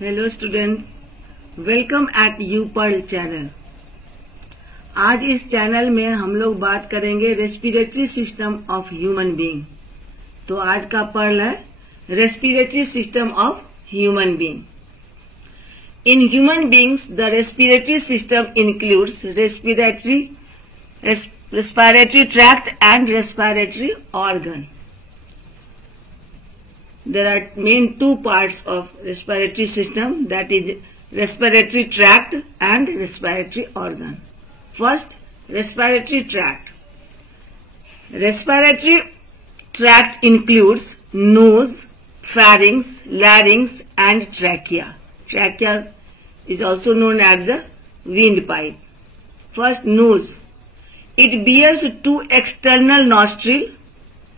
Hello students, welcome at UPearl channel. आज इस channel में हम लोग बात करेंगे respiratory system of human being. तो आज का पर्ल है respiratory system of human being. In human beings the respiratory system includes respiratory tract and respiratory organ. There are main two parts of respiratory system, that is respiratory tract and respiratory organ. First, respiratory tract. Respiratory tract includes nose, pharynx, larynx and trachea. Trachea is also known as the windpipe. First, nose. It bears two external nostril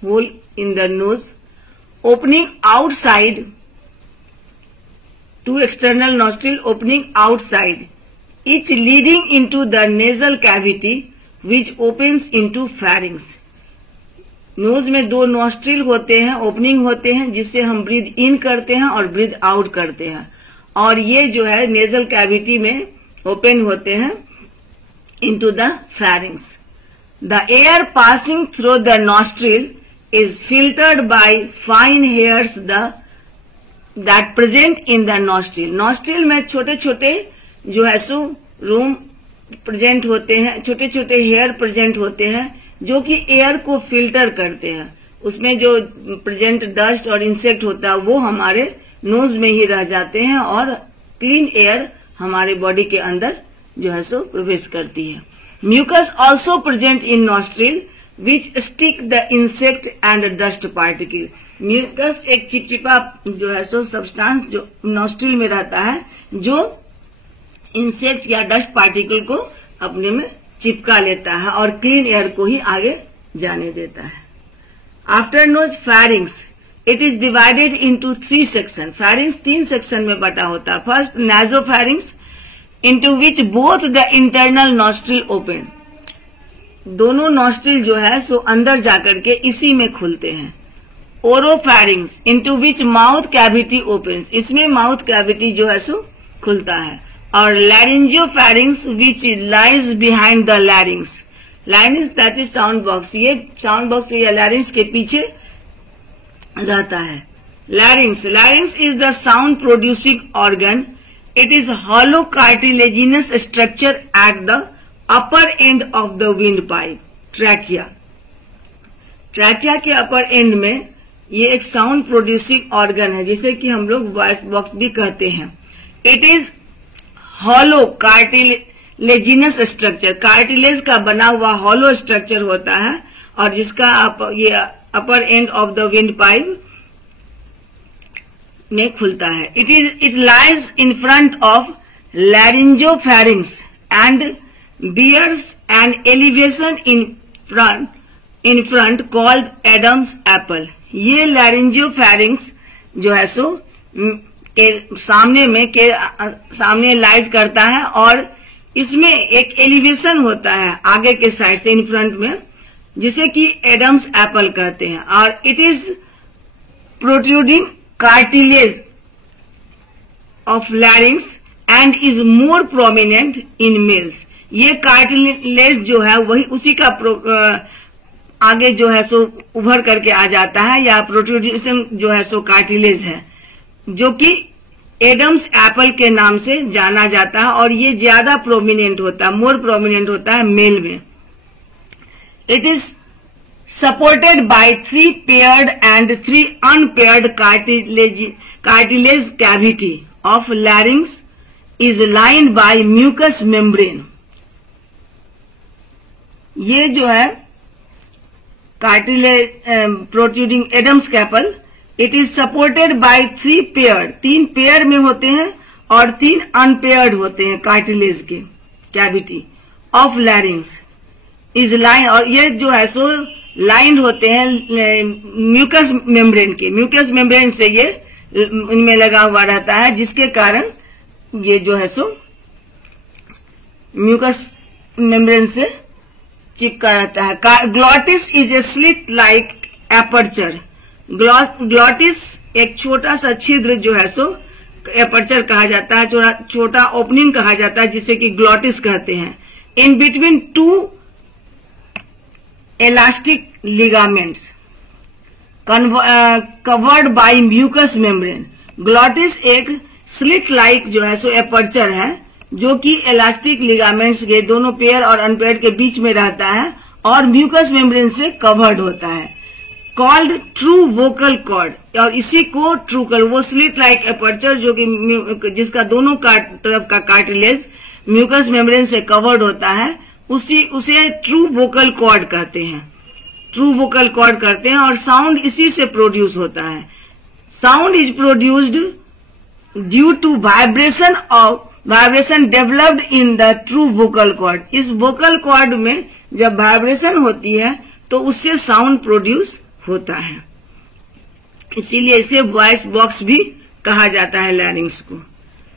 hole in the nose, opening outside, two external nostril opening outside, each leading into the nasal cavity which opens into pharynx. Nose में दो nostril होते हैं, opening होते हैं, जिससे हम breathe इन करते हैं और ब्रीथ आउट करते हैं, और ये जो है नेजल कैविटी में ओपन होते हैं into the pharynx. The air passing through the nostril is filtered by fine hairs that present in the nostril. Nostril में छोटे छोटे जो है सो रूम प्रेजेंट होते हैं, छोटे छोटे हेयर प्रेजेंट होते हैं जो कि एयर को फिल्टर करते हैं। उसमें जो प्रेजेंट डस्ट और इंसेक्ट होता है वो हमारे नोज में ही रह जाते हैं और क्लीन एयर हमारे बॉडी के अंदर जो है सो प्रवेश करती है। Mucus also present in nostril which stick the insect and dust particle. Mucus एक चिपचिपा जो है सो सब्सटेंस जो नॉस्ट्रिल में रहता है, जो इंसेक्ट या डस्ट पार्टिकल को अपने में चिपका लेता है और क्लीन एयर को ही आगे जाने देता है। After nose pharynx, it is divided into 3 section. Pharynx 3 section में बटा होता है। First, nasopharynx, into which both the internal nostril open. दोनों नॉस्ट्रिल जो है सो अंदर जाकर के इसी में खुलते हैं। Oropharynx, into which mouth cavity opens. इसमें माउथ कैविटी जो है सो खुलता है। और laryngopharynx which lies behind the larynx. Larynx that is sound box, ये साउंड बॉक्स या लैरिंग्स के पीछे रहता है। Larynx is the sound producing organ. It is hollow cartilaginous structure at the upper end of the windpipe. Trachea के upper and में ये एक साउंड प्रोड्यूसिंग ऑर्गन है, जिसे कि हम लोग वॉइस बॉक्स भी कहते हैं। It is hollow cartilaginous structure, cartilage का बना हुआ हॉलो स्ट्रक्चर होता है और जिसका ये upper end of the windpipe में खुलता है। It lies in front of laryngopharynx and bears an elevation in front called Adam's apple. ये laryngeopharynx जो है सो के सामने लाइज करता है और इसमें एक एलिवेशन होता है आगे के साइड से इन फ्रंट में, जिसे कि एडम्स एप्पल कहते हैं। और it is protruding cartilage of लैरिंग्स and is more prominent in males. ये कार्टिलेज जो है वही उसी का आगे जो है सो उभर करके आ जाता है, या प्रोट्रूडिशन जो है सो कार्टिलेज है, जो कि एडम्स एप्पल के नाम से जाना जाता है और ये ज्यादा प्रोमिनेंट होता है, मोर प्रोमिनेंट होता है मेल में। It is supported by 3 paired and 3 unpaired cartilage cavity of larynx is lined by mucus membrane. ये जो है cartilage protruding Adam's apple, it is supported by 3 pair, 3 pair में होते हैं और 3 अनपेयर्ड होते हैं कार्टिलेज के cavity of larynx is line. और ये जो है सो लाइंड होते हैं म्यूकस मेम्ब्रेन के, म्यूकस मेम्ब्रेन से ये इनमें लगा हुआ रहता है, जिसके कारण ये जो है सो म्यूकस मेम्ब्रेन से चिपका रहता है। Glottis is a slit like aperture. Glottis एक छोटा सा छिद्र जो है सो एपर्चर कहा जाता है, छोटा ओपनिंग कहा जाता है, जिसे कि ग्लॉटिस कहते हैं। In between two elastic ligaments covered by mucus membrane. Glottis एक स्लिट लाइक जो है सो एपर्चर है, जो कि इलास्टिक लिगामेंट्स के दोनों पेयर और अनपेयर के बीच में रहता है और म्यूकस मेम्ब्रेन से कवर्ड होता है। कॉल्ड ट्रू वोकल कॉर्ड, और इसी को ट्रू कॉर्ड, वो स्लिट लाइक एपर्चर जो कि जिसका दोनों तरफ का कार्टिलेज म्यूकस मेम्ब्रेन से कवर्ड होता है, उसे ट्रू वोकल कॉर्ड कहते हैं। ट्रू वोकल कॉर्ड कहते हैं और साउंड इसी से प्रोड्यूस होता है। Sound is produced due to vibration developed in the true vocal cord. इस वोकल कॉर्ड में जब वाइब्रेशन होती है तो उससे साउंड प्रोड्यूस होता है, इसीलिए इसे वॉइस बॉक्स भी कहा जाता है लैरिंग्स को।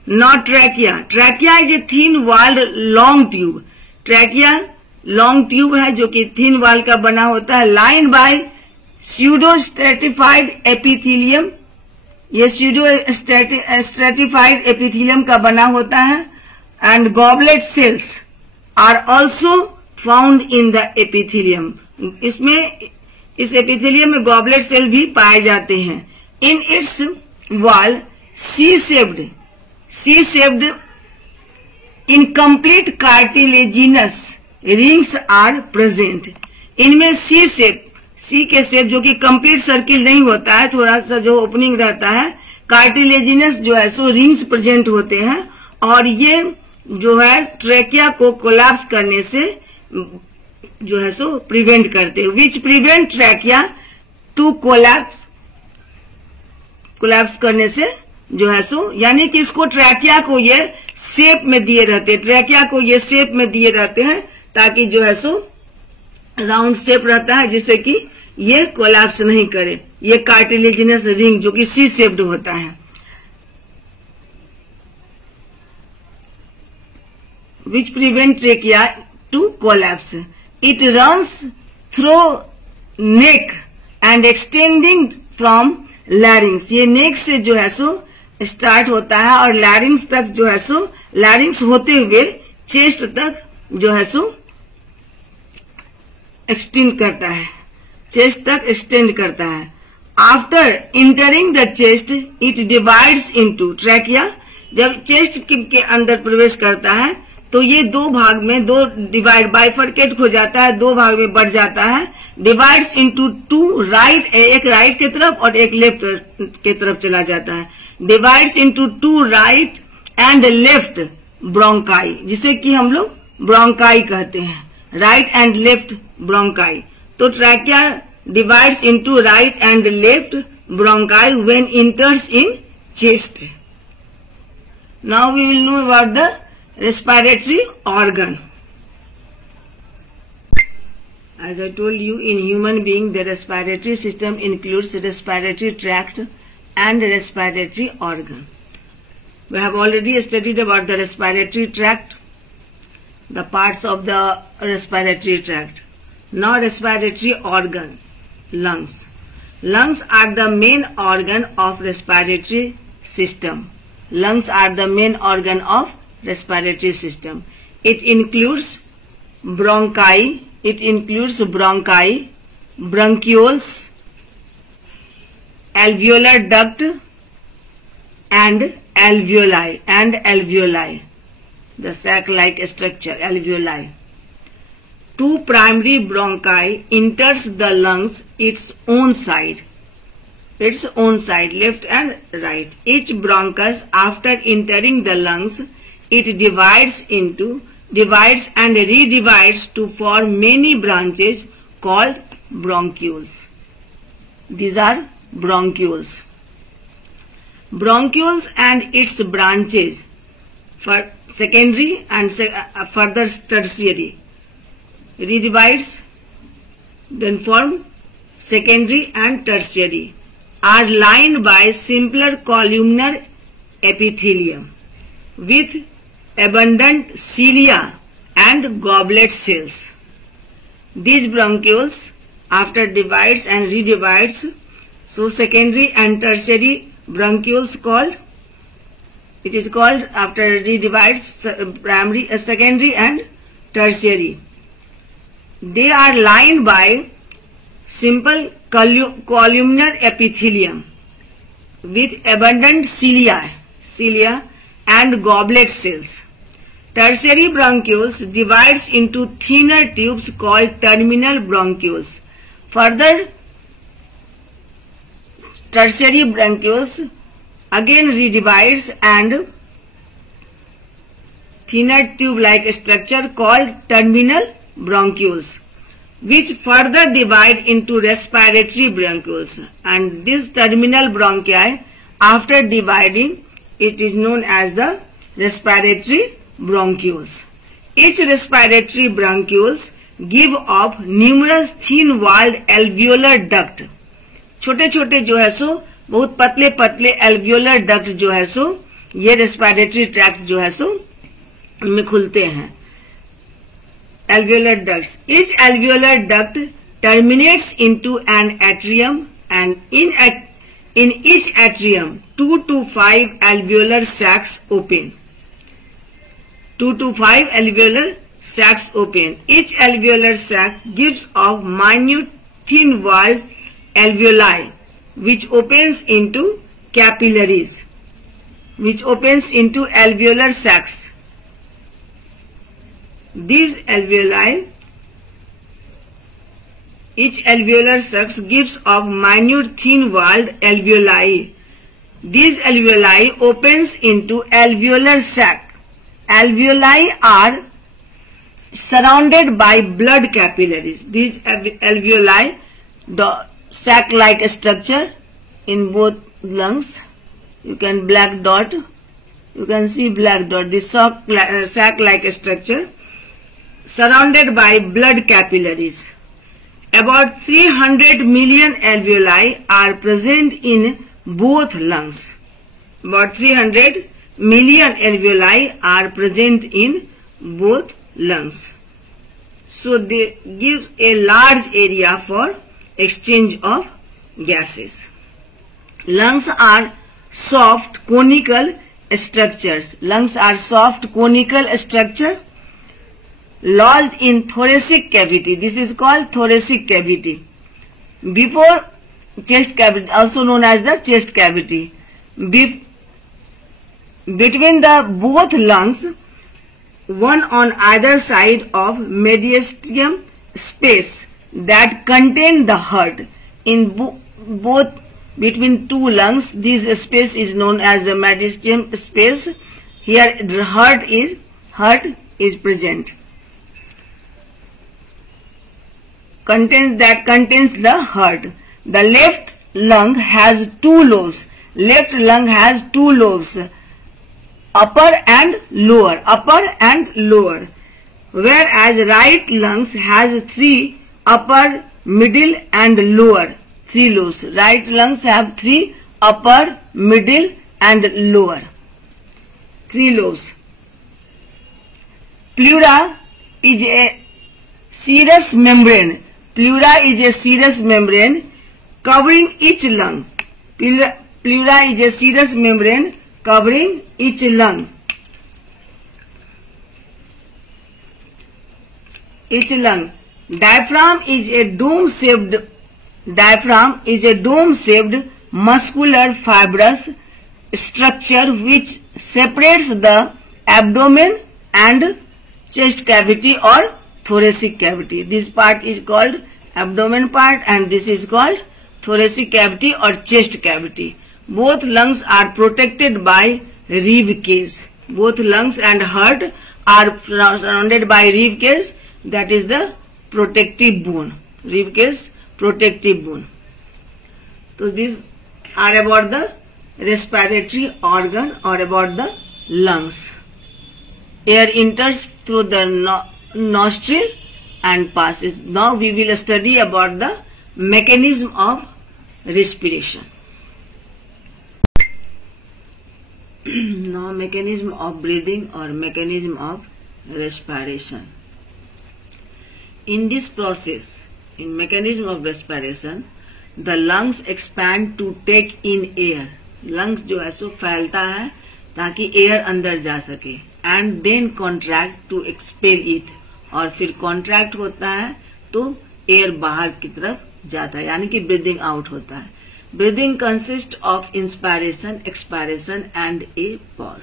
Not trachea. Trachea is a thin walled long tube. Trachea long tube है जो कि थिन वॉल का बना होता है। Line by pseudo stratified epithelium, ये स्यूडो स्ट्रेटिफाइड एपिथेलियम का बना होता है। And goblet cells are also found in the epithelium. इस एपिथेलियम में गॉबलेट सेल भी पाए जाते हैं। In its wall C shaped incomplete cartilaginous rings are present. इनमें सी के शेप जो कि कंप्लीट सर्किल नहीं होता है, थोड़ा सा जो ओपनिंग रहता है, कार्टिलेजिनस जो है सो रिंग्स प्रेजेंट होते हैं, और ये जो है ट्रेकिया को कोलैप्स करने से जो है सो प्रिवेंट करते हैं। Which prevent trachea to collapse करने से जो है सो, यानी कि इसको ट्रेकिया को ये शेप में दिए रहते हैं, ट्रेकिया को ये शेप में दिए रहते हैं ताकि जो है सो राउंड शेप रहता है जिससे कि ये कोलैप्स नहीं करे। ये कार्टिलेजिनस रिंग जो कि सी शेप्ड होता है। Which prevent trachea to collapse. It runs through neck and extending from larynx। ये neck से जो है सो स्टार्ट होता है और larynx तक जो है सो, larynx होते हुए चेस्ट तक जो है सो एक्सटेंड करता है, चेस्ट तक एक्सटेंड करता है। After entering the chest it divides into trachea. जब चेस्ट के अंदर प्रवेश करता है तो ये दो भाग में, दो डिवाइड बाइफरकेट हो जाता है, दो भाग में बढ़ जाता है। डिवाइड्स इनटू टू राइट, एक राइट की तरफ और एक लेफ्ट के तरफ चला जाता है। Divides into two right and left bronchi, जिसे कि हम लोग ब्रोंकाई कहते हैं, राइट एंड लेफ्ट ब्रोंकाई। तो trachea divides into right and left bronchi when enters in chest. Now we will know about the respiratory organ. As I told you, in human being the respiratory system includes respiratory tract and respiratory organ. We have already studied about the respiratory tract, the parts of the respiratory tract. Now respiratory organs. Lungs. Lungs are the main organ of respiratory system. Lungs are the main organ of respiratory system. It includes bronchi, bronchioles, alveolar duct and alveoli, the sac-like structure, alveoli. Two primary bronchi enters the lungs its own side, left and right. Each bronchus, after entering the lungs, it divides and redivides to form many branches called bronchioles. These are bronchioles. Bronchioles and its branches, for secondary and further tertiary, redivides, then form secondary and tertiary, are lined by simpler columnar epithelium with abundant cilia and goblet cells. These bronchioles, after divides and redivides, so secondary and tertiary bronchioles called It is called after redivides primary, secondary and tertiary. They are lined by simple columnar epithelium with abundant cilia and goblet cells. Tertiary bronchioles divides into thinner tubes called terminal bronchioles. Further, tertiary bronchioles again redivides and thinner tube-like structure called terminal bronchioles, which further divide into respiratory bronchioles. And this terminal bronchi, after dividing, it is known as the respiratory bronchioles. Each respiratory bronchioles give off numerous thin-walled alveolar duct. छोटे छोटे जो है सो बहुत पतले पतले alveolar duct जो है सो ये रेस्पिरेटरी ट्रैक्ट जो है सो में खुलते हैं. Alveolar ducts. Each alveolar duct terminates into an atrium, and in each atrium 2 to 5 alveolar sacs open. 2 to 5 alveolar sacs open. Each alveolar sac gives off minute thin-walled alveoli, which opens into capillaries, which opens into alveolar sacs. These alveoli, each alveolar sac gives off minute thin-walled alveoli. These alveoli opens into alveolar sac. Alveoli are surrounded by blood capillaries. These alveoli, sac-like structure in both lungs. You can black dot. You can see black dot. This sac-like structure surrounded by blood capillaries. About 300 million alveoli are present in both lungs. About 300 million alveoli are present in both lungs. So they give a large area for exchange of gases. Lungs are soft conical structures. Lungs are soft conical structure lodged in thoracic cavity. This is called thoracic cavity. Before chest cavity, also known as the chest cavity. Between the both lungs, one on either side of mediastinum space that contain the heart. In both between two lungs, this space is known as the mediastinum space. Here the heart is present. Contains the heart. The left lung has two lobes. Left lung has two lobes, upper and lower, whereas right lungs has three, upper, middle and lower, three lobes. Right lungs have three, upper, middle and lower, three lobes. Pleura is a serous membrane. Pleura is a serous membrane covering each lung. Pleura is a serous membrane covering each lung. Diaphragm is a dome-shaped muscular fibrous structure which separates the abdomen and chest cavity or thoracic cavity. This part is called abdomen part and this is called thoracic cavity or chest cavity. Both lungs are protected by rib cage. Both lungs and heart are surrounded by rib cage, that is the protective bone. Rib cage, protective bone. So these are about the respiratory organ or about the lungs. Air enters through the nostril and passes. Now we will study about the mechanism of respiration. Now mechanism of breathing or mechanism of respiration. In this process, in mechanism of respiration, the lungs expand to take in air. Lungs जो है सो फैलता है ताकि air अंदर जा सके, and then contract to expel it, और फिर कॉन्ट्रैक्ट होता है तो एयर बाहर की तरफ जाता है, यानी कि ब्रीदिंग आउट होता है। Breathing consist of inspiration, expiration and a pause.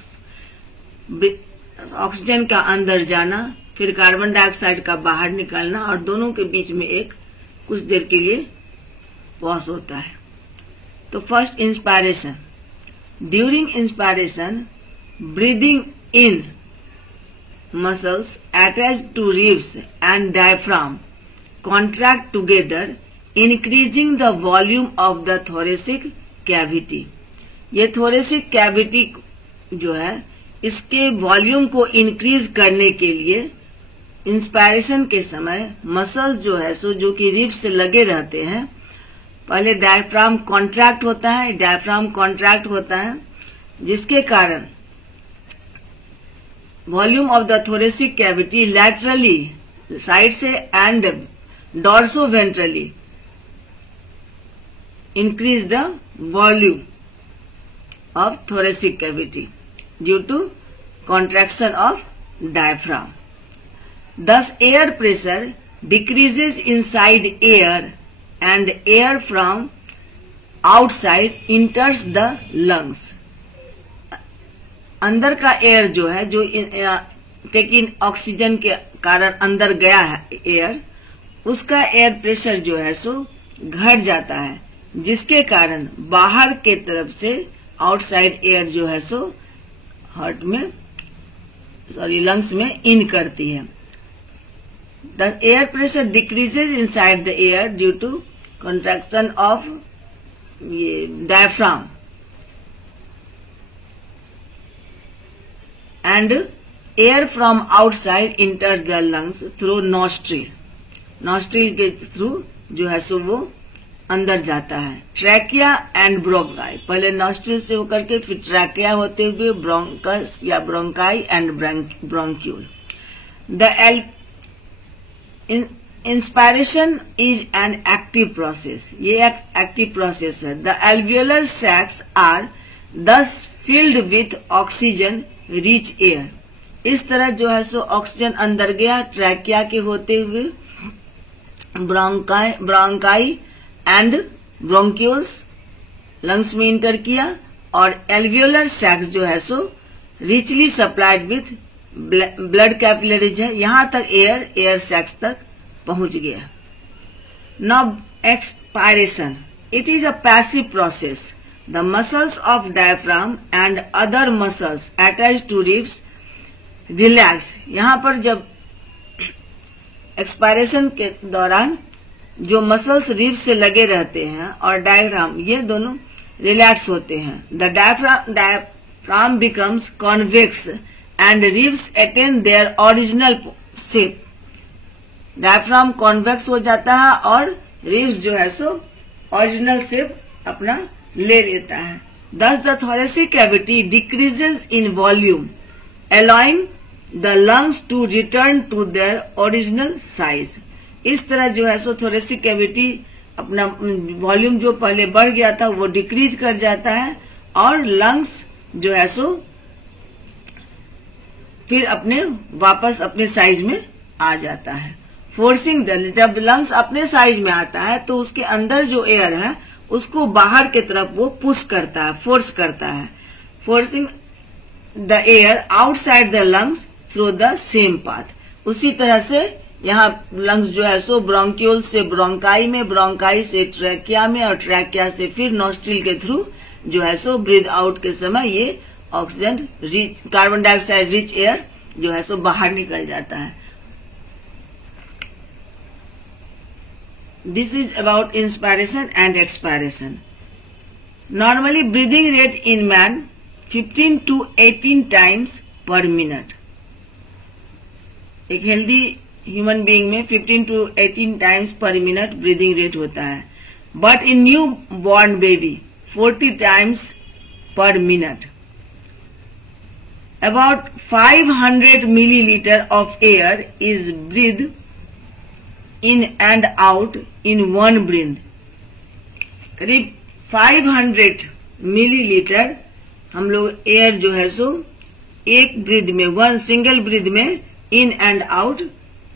Oxygen का अंदर जाना, फिर कार्बन डाइऑक्साइड का बाहर निकलना, और दोनों के बीच में एक कुछ देर के लिए पॉज होता है। तो first inspiration. During inspiration, breathing in muscles attached to ribs and diaphragm contract together, increasing the volume of the thoracic cavity. ये thoracic cavity जो है, इसके वॉल्यूम को इंक्रीज करने के लिए इंस्पायरेशन के समय मसल जो है सो जो कि रिब्स से लगे रहते हैं, पहले डायफ्राम कॉन्ट्रैक्ट होता है, डायफ्राम कॉन्ट्रैक्ट होता है, जिसके कारण volume of the thoracic cavity laterally side से and dorsoventrally increase the volume of thoracic cavity due to contraction of diaphragm. Thus air pressure decreases inside air and air from outside enters the lungs. अंदर का air जो है, जो taken oxygen के कारण अंदर गया है एयर, उसका एयर प्रेशर जो है सो घट जाता है, जिसके कारण बाहर के तरफ से आउटसाइड एयर जो है सो लंग्स में इन करती है। The air pressure decreases inside the air due to contraction of diaphragm, and air from outside enters the lungs through nostril. nostril के थ्रू जो है सो वो अंदर जाता है। ट्रैकिया एंड ब्रोंकाई, पहले नॉस्ट्रिल से होकर के फिर ट्रैकिया होते हुए ब्रोंकस या bronchi and bronchiole. The inspiration is an active process, ये एक एक्टिव प्रोसेस है। द एल्वियोलर सैक्स आर दस filled with oxygen rich air, इस तरह जो है सो ऑक्सीजन अंदर गया ट्रैकिया के होते हुए, ब्रोंकाई एंड ब्रोंक्यूल्स लंग्स में इंटर किया, और एल्वियोलर सैक्स जो है सो richly supplied with blood capillaries है, यहां तक एयर सैक्स तक पहुंच गया। Now expiration, it is a passive process. The muscles of diaphragm and other muscles attached to ribs relax. यहाँ पर जब एक्सपायरेशन के दौरान जो मसल्स रिब्स से लगे रहते हैं और डायफ्राम, ये दोनों रिलैक्स होते हैं। The diaphragm becomes convex and ribs attain their original shape. Diaphragm convex हो जाता है और रिब्स जो है सो ओरिजिनल शेप अपना ले लेता है। Thus the thoracic cavity decreases in volume, allowing the lungs to return to their original size. इस तरह जो है सो thoracic cavity अपना वॉल्यूम जो पहले बढ़ गया था वो डिक्रीज कर जाता है, और लंग्स जो है सो फिर अपने वापस अपने साइज में आ जाता है। फोर्सिंग द, जब लंग्स अपने साइज में आता है तो उसके अंदर जो एयर है उसको बाहर की तरफ वो पुश करता है, फोर्स करता है। Forcing the air outside the lungs through the same path. उसी तरह से यहाँ लंग्स जो है सो ब्रोंक्यूल से ब्रोंकाई में, ब्रोंकाई से ट्रैकिया में, और ट्रैकिया से फिर नोस्ट्रिल के थ्रू जो है सो ब्रीथ आउट के समय ये oxygen rich, carbon dioxide rich air जो है सो बाहर निकल जाता है। This is about inspiration and expiration. Normally breathing rate in man 15 to 18 times per minute. एक हेल्दी ह्यूमन बीइंग में 15 to 18 times per minute breathing rate होता है, but in new born baby 40 times per minute. About 500 milliliter of air is breathed in and out in one breath. करीब 500 millilitre हम लोग air जो है सो एक breathe में, वन सिंगल ब्रीथ में इन एंड आउट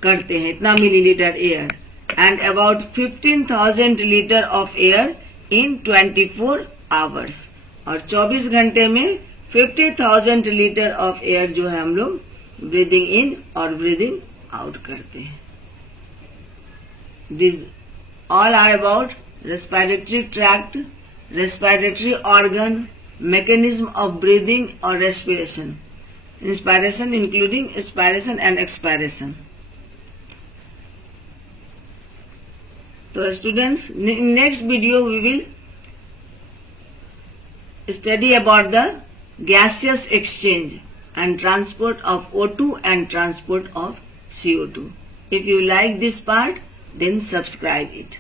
करते हैं, इतना millilitre air, and about 15,000 litre of air in 24 hours, और 24 घंटे में 50,000 लीटर ऑफ एयर जो है हम लोग ब्रीदिंग इन और ब्रीदिंग आउट करते हैं। This all are about respiratory tract, respiratory organ, mechanism of breathing or respiration, inspiration including aspiration and expiration. So students, in next video we will study about the gaseous exchange and transport of O2 and transport of CO2. If you like this part, then subscribe it.